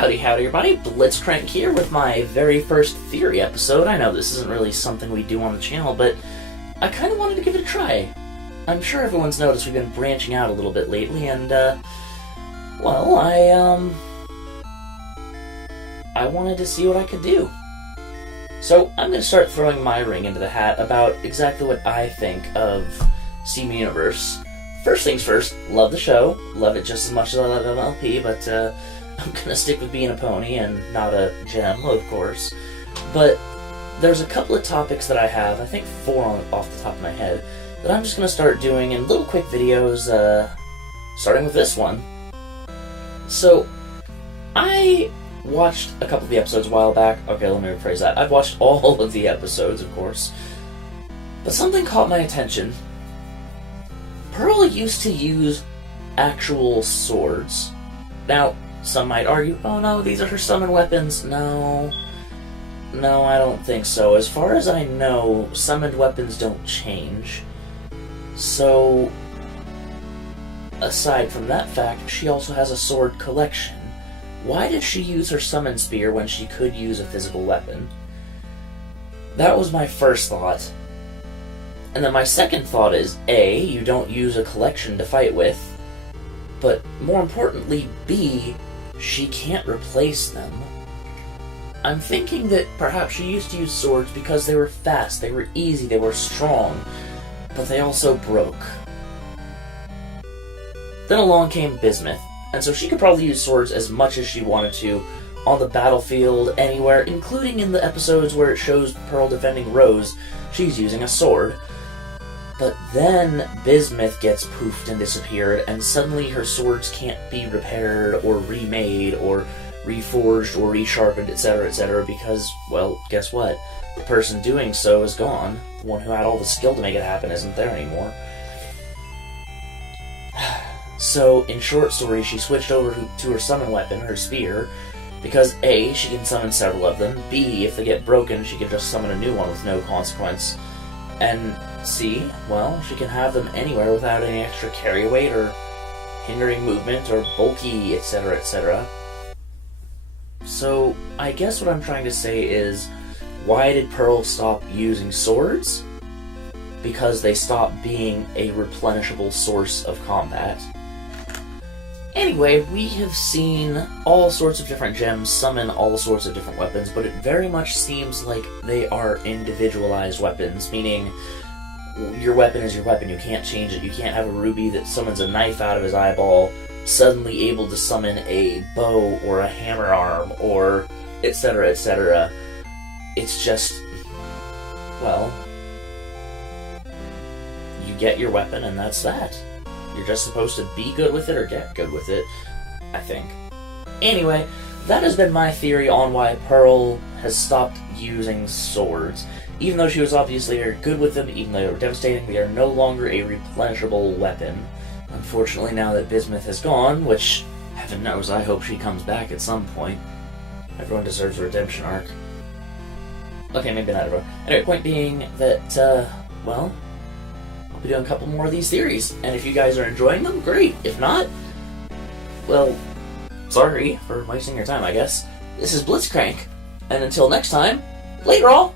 Howdy, everybody. Blitzcrank here with my very first theory episode. I know this isn't really something we do on the channel, but I kind of wanted to give it a try. I'm sure everyone's noticed we've been branching out a little bit lately, and, well, I wanted to see what I could do. So, I'm going to start throwing my ring into the hat about exactly what I think of Steven Universe. First things first, love the show. Love it just as much as I love MLP, but, I'm gonna stick with being a pony and not a gem, of course. But there's a couple of topics that I have, I think 4 off the top of my head, that I'm just gonna start doing in little quick videos, starting with this one. So, I watched a couple of the episodes a while back. Okay, let me rephrase that. I've watched all of the episodes, of course. But something caught my attention. Pearl used to use actual swords. Now, some might argue, oh no, these are her summon weapons. No, I don't think so. As far as I know, summoned weapons don't change. So, aside from that fact, she also has a sword collection. Why did she use her summon spear when she could use a physical weapon? That was my first thought. And then my second thought is, A, you don't use a collection to fight with, but more importantly, B, she can't replace them. I'm thinking that perhaps she used to use swords because they were fast, they were easy, they were strong, but they also broke. Then along came Bismuth, and so she could probably use swords as much as she wanted to on the battlefield, anywhere, including in the episodes where it shows Pearl defending Rose, she's using a sword. But then Bismuth gets poofed and disappeared, and suddenly her swords can't be repaired or remade or reforged or resharpened, etc., because, well, guess what? The person doing so is gone. The one who had all the skill to make it happen isn't there anymore. So, in short story, she switched over to her summon weapon, her spear, because A, she can summon several of them, B, if they get broken, she can just summon a new one with no consequence, and C, well, she can have them anywhere without any extra carry weight or hindering movement or bulky, etc., So, I guess what I'm trying to say is, why did Pearl stop using swords? Because they stopped being a replenishable source of combat. Anyway, we have seen all sorts of different gems summon all sorts of different weapons, but it very much seems like they are individualized weapons, meaning your weapon is your weapon, you can't change it. You can't have a Ruby that summons a knife out of his eyeball, suddenly able to summon a bow or a hammer arm, or etc., It's just, well, you get your weapon and that's that. You're just supposed to be good with it or get good with it, I think. Anyway, that has been my theory on why Pearl has stopped using swords. Even though she was obviously very good with them, even though they were devastating, they are no longer a replenishable weapon. Unfortunately, now that Bismuth has gone, which, heaven knows, I hope she comes back at some point. Everyone deserves a redemption arc. Okay, maybe not everyone. Anyway, point being that, well, I'll be doing a couple more of these theories, and if you guys are enjoying them, great. If not, well, sorry for wasting your time, I guess. This is Blitzcrank, and until next time, later all!